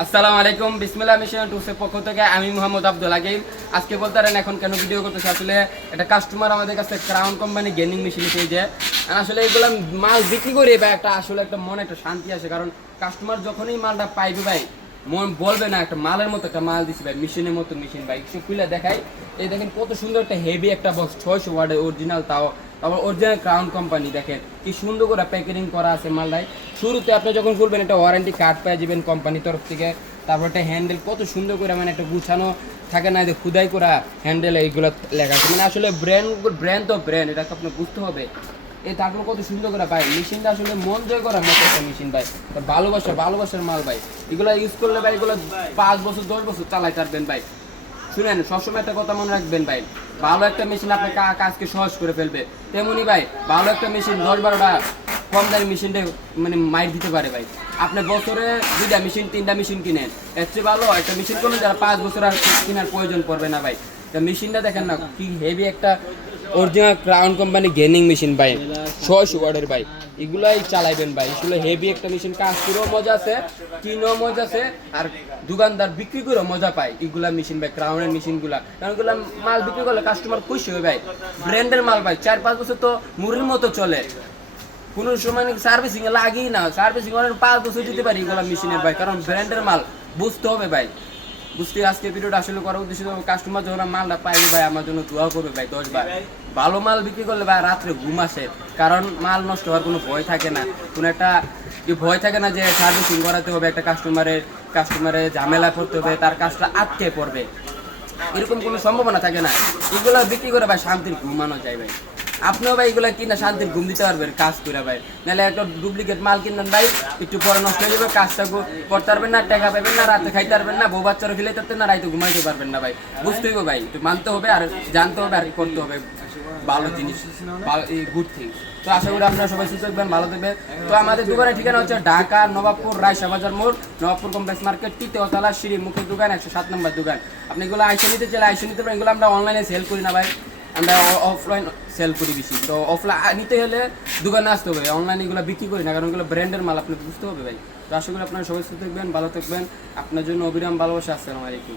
আসসালামু আলাইকুম, বিসমিল্লাহ মিশন টুসের পক্ষ থেকে আমি মোহাম্মদ আব্দুল হাকিম। আজকে বলতে পারেন এখন কেন ভিডিও করতেছি, আসলে একটা কাস্টমার আমাদের কাছে ক্রাউন কোম্পানি গেমিং মেশিন পেয়েছে। আসলে এগুলো মাল বিক্রি করে ভাই একটা আসলে একটা মনে একটা শান্তি আসে, কারণ কাস্টমার যখনই মালটা পাইবে ভাই মন বলবে না একটা মালের মতো একটা মাল দিছি ভাই, মেশিনের মতো মেশিন ভাই। একটু খুলে দেখাই, এই দেখেন কত সুন্দর একটা হেভি একটা বক্স, 600 ওয়াটের অরিজিনাল, তাও তারপর অরিজিনাল ক্রাউন কোম্পানি। দেখেন কি সুন্দর করে প্যাকেজিং করা আছে মালটাই। শুরুতে আপনি যখন খুলবেন একটা ওয়ারেন্টি কার্ড পেয়ে যাবেন কোম্পানির তরফ থেকে। তারপর একটা হ্যান্ডেল কত সুন্দর করে মানে একটা গুছানো থাকে না, যে খুদাই করা হ্যান্ডেল এইগুলো লেখা আছে, মানে আসলে ব্র্যান্ড তো ব্র্যান্ড, এটাকে আপনার বুঝতে হবে। এই তারপর কত সুন্দর করে ভাই মেশিনটা আসলে মন জয় করার মতো একটা মেশিন ভাই, ভালোবাসার মাল ভাই। এগুলো ইউজ করলে ভাই এগুলো 5 বছর 10 বছর চালাই পারবেন ভাই। শুনেন, সবসময় একটা কথা মনে রাখবেন ভাই, ভালো একটা মেশিন আপনার কাজকে সহজ করে ফেলবে। তেমনি ভাই ভালো একটা মেশিন 10-12টা কম দামি মেশিনটা মানে মাইর দিতে পারে ভাই। আপনি বছরে 2টা মেশিন 3টা মেশিন কিনেন, এর চেয়ে ভালো একটা মেশিন করলেন যারা 5 বছর আর কেনার প্রয়োজন পড়বে না ভাই। মেশিনটা দেখেন না কি হেভি একটা original crown company gaming machine ভাই, 600 ওয়াটের ভাই। এগুলাই চালাইবেন ভাই, আসলে হেভি একটা মেশিন, কাজ করেও মজা আছে, কিনেও মজা আছে, আর দোকানদার বিক্রি করেও মজা পায় এগুলা মেশিন ভাই, ক্রাউনের মেশিনগুলা। কারণ এগুলা মাল বিক্রি করলে কাস্টমার খুশি হয় ভাই, ব্র্যান্ডের মাল ভাই, 4-5 বছর তো মুড়ির মতো চলে, কোনো সময় সার্ভিসিং এ লাগেই না, সার্ভিসিং অনেক 5 বছর দিতে পারি এগুলা মেশিনের ভাই, কারণ ব্র্যান্ডের মাল বুঝতে হবে ভাই। বুঝতে আজকে ভিডিওটা আসলে করার উদ্দেশ্য, কাস্টমার যখন মালটা পাইবে ভাই আমার জন্য দোয়া করবে ভাই 10 বার। ভালো মাল বিক্রি করলে ভাই রাত্রে ঘুম আসে, কারণ মাল নষ্ট হওয়ার কোনো ভয় থাকে না, কোনো একটা ভয় থাকে না যে সার্ভিসিং করাতে হবে, একটা কাস্টমারের ঝামেলা করতে হবে, তার কাজটা আটকে পড়বে, এরকম কোনো সম্ভাবনা থাকে না। এগুলো বিক্রি করে ভাই শান্তির ঘুমানো যায় ভাই। আপনিও ভাই এগুলো কিনা শান্তির ঘুম দিতে পারবেন কাজ করে ভাই। নাহলে একটা ডুপ্লিকেট মাল কিনবেন ভাই, একটু পরে নষ্ট হয়ে যাবে, কাজটা করতে পারবেন না, টাকা পাবেন না, রাতে খাইতে পারবেন না, বউ বাচ্চারা খেলে পারতেন না, রাইতে ঘুমাইতে পারবেন না ভাই। বুঝতে হবে ভাই, একটু মানতে হবে আর জানতে হবে আর করতে হবে ভালো জিনিস, গুড থিংস। তো আশা করি আপনারা সবাই সুস্থ থাকবেন, ভালো থাকবেন। তো আমাদের দোকানের ঠিকানা হচ্ছে ঢাকা নবাবপুর রায়শা বাজার মোড়, নবাবপুর কমপ্লেক্স মার্কেট, 3য় তলা, সিঁড়ি মুখের দোকান, 107 নম্বর দোকান। আপনি এগুলো আইসে নিতে চাইলে আইসে নিতে পারেন। এগুলো আমরা অনলাইনে সেল করি না ভাই, আমরা অফলাইন সেল করি বেশি। তো অফলাইন নিতে হলে দোকানে আসতে হবে, অনলাইনে এগুলো বিক্রি করি না, কারণ এগুলো ব্র্যান্ডের মাল, আপনাকে বুঝতে হবে ভাই। তো আশা করি আপনারা সবাই সুস্থ থাকবেন, ভালো থাকবেন। আপনার জন্য অবিরাম ভালোবাসা। আসসালামু আলাইকুম।